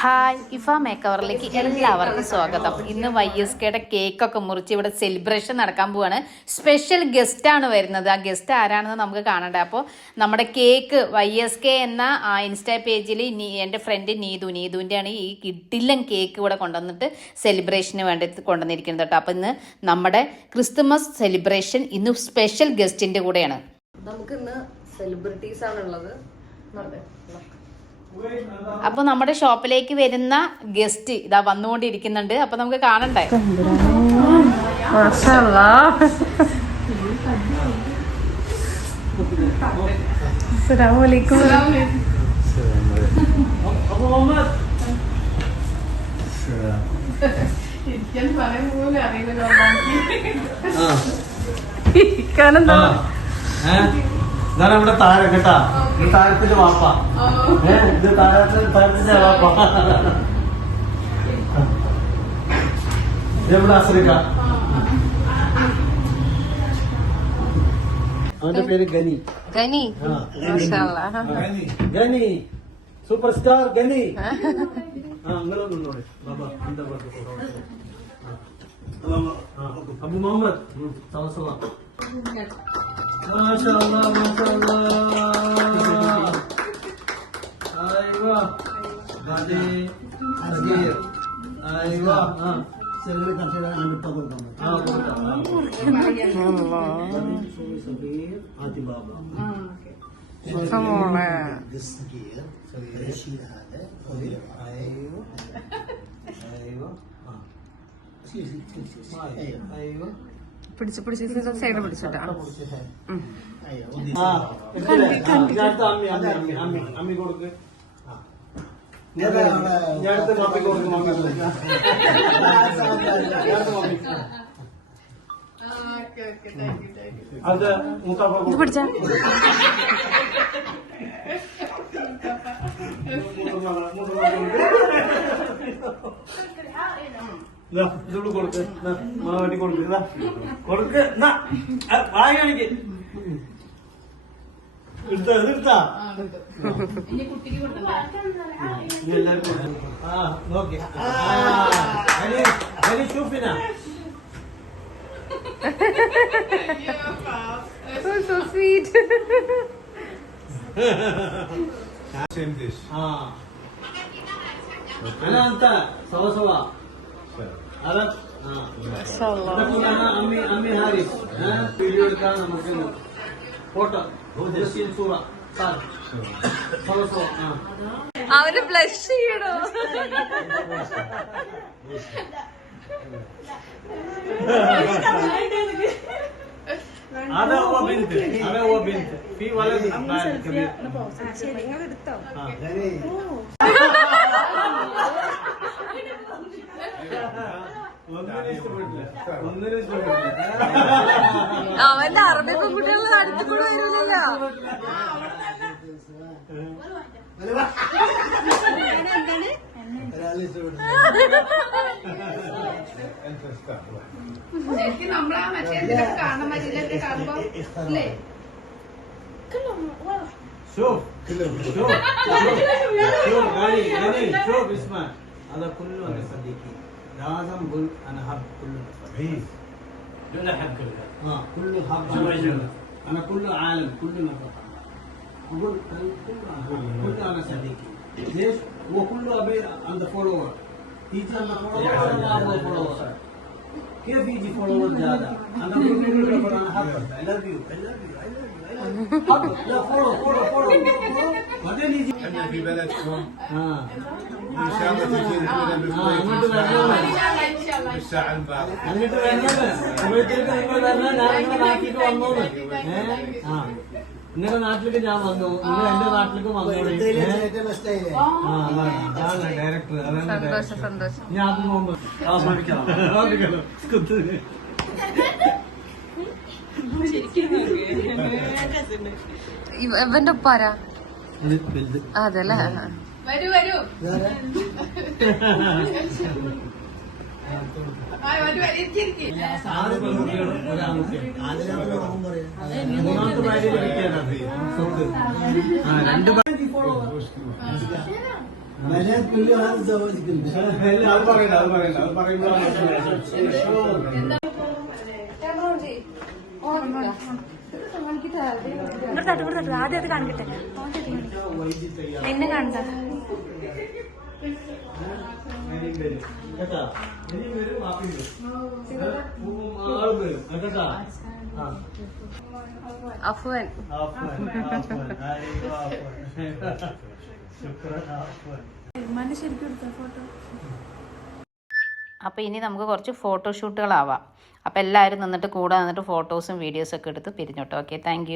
Hi ഇഫ make അവറിലേക്ക് എല്ലാവർക്കും സ്വാഗതം. ഇന്ന് വൈ എസ് കെയുടെ കേക്കൊക്കെ മുറിച്ച് ഇവിടെ സെലിബ്രേഷൻ നടക്കാൻ പോവാണ്. സ്പെഷ്യൽ ഗസ്റ്റ് ആണ് വരുന്നത്. ആ ഗസ്റ്റ് ആരാണെന്ന് നമുക്ക് കാണണ്ടേ? അപ്പോൾ നമ്മുടെ കേക്ക് വൈ എസ് കെ എന്ന ഇൻസ്റ്റാ പേജിൽ എന്റെ ഫ്രണ്ട് നീതു. നീതുവിന്റെ ആണ് ഈ കിട്ടില്ലൻ കേക്ക് ഇവിടെ കൊണ്ടുവന്നിട്ട് സെലിബ്രേഷന് വേണ്ടി കൊണ്ടുവന്നിരിക്കുന്നത് കേട്ടോ. അപ്പോൾ ഇന്ന് നമ്മുടെ ക്രിസ്തുമസ് സെലിബ്രേഷൻ ഇന്ന് സ്പെഷ്യൽ ഗസ്റ്റിന്റെ കൂടെയാണ്. നമുക്കിന്ന് സെലിബ്രിറ്റീസ് ആണുള്ളത്. അപ്പോൾ നമ്മുടെ ഷോപ്പിലേക്ക് വരുന്ന ഗസ്റ്റ് ഇതാ വന്നുകൊണ്ടിരിക്കുന്നുണ്ട്. അപ്പോൾ നമുക്ക് കാണണ്ടേ? ഇതാണ് നമ്മുടെ താരം കേട്ടാ. ഇത് താരത്തിന്റെ വാപ്പ. ഏ, ഇത് താരത്തിന്റെ താരത്തിന്റെ വാപ്പ. നമ്മുടെ അസറിക്ക അവന്റെ പേര് Ghani. Ghani. Ghani. Super star Gani. ആ. മുഹമ്മദ്. നിന്നോടെ 마샬라 마샬라 아이고 바디 바디 아이고 سلام كان سلام عن الطاقم الله صغير هاتي بابا سمونا صغير صغير الشيء هذا ايوه ايوه ايوه ايوه പിടിച്ച് പിടിച്ച് സൈഡ് പിടിച്ചിട്ടാ. അത് ഇതുള്ളു കൊടുക്ക്. മാവട്ടി കൊടുക്ക്. ഇതാ കൊടുക്ക്. വായി കാണിക്ക്. എടുത്ത എടുത്താ? So sweet Same dish. ആ അന അന്ത സവ സവ അത ആ ഇതൊക്കെ അമ്മി അമ്മി ഹാരിസ് ഏ, വീഡിയോ എടുക്കാൻ നമുക്ക് photo just in Sura sir സവ സവ ആ അവന് ബ്ലഷ് ചെയ്യണോ هذا هو بنت هذا هو بنت في ولد بعد كبير അവന്റെ അറബി പെൺകുട്ടികൾ അടുത്ത് കൂടെ വരൂലല്ലോ ഒരാൾ ഇഷ്ടപ്പെട്ടു ശരിക്കും നമ്മളാ മറ്റേ ഇതിലൊക്കെ കാണുന്ന മറ്റേ കാണുമ്പോ അല്ലേ شوف شوف شوف شوف غالي غالي شوف اسمع هذا كله أنا أيوة. صديقي. لازم قل أنا هب كله. إيه. كله حب كله. آه كله هب أنا كله. عالم كله نفقه أقول كله كله. أنا صديقي. ليش؟ هو كله أبي عند فولور يجي عند فولور ولا ما فولور كيف يجي فولور زيادة؟ أنا كله أنا هب اي لاف يو اي لاف يو اي لاف يو لا فولو فولو فولو നിങ്ങളുടെ നാട്ടിലേക്ക് ഞാൻ വന്നു നിങ്ങൾ എന്റെ നാട്ടിലേക്ക് വന്നു ഡയറക്ടർ ഞാൻ ഇവന്റെ ഒപ്പാരാ അതല്ലേ? വരൂ വരൂ. രണ്ട് അത് പറയണ്ട അത് പറയണ്ട അത് പറയുമ്പോഴാണ് കാണിക്കട്ടെ ആദ്യം അത് കാണിക്കട്ടെ. എന്നെ അഫുവൻ. ശുക്രൻ ആഫ്വാൻ അപ്പോൾ ഇനി നമുക്ക് കുറച്ച് ഫോട്ടോഷൂട്ടുകളാവാം അപ്പോൾ എല്ലാവരും നിന്നിട്ട് കൂടെ നിന്നിട്ട് ഫോട്ടോസും വീഡിയോസും ഒക്കെ എടുത്ത് പിരിഞ്ഞോട്ടോ. Okay thank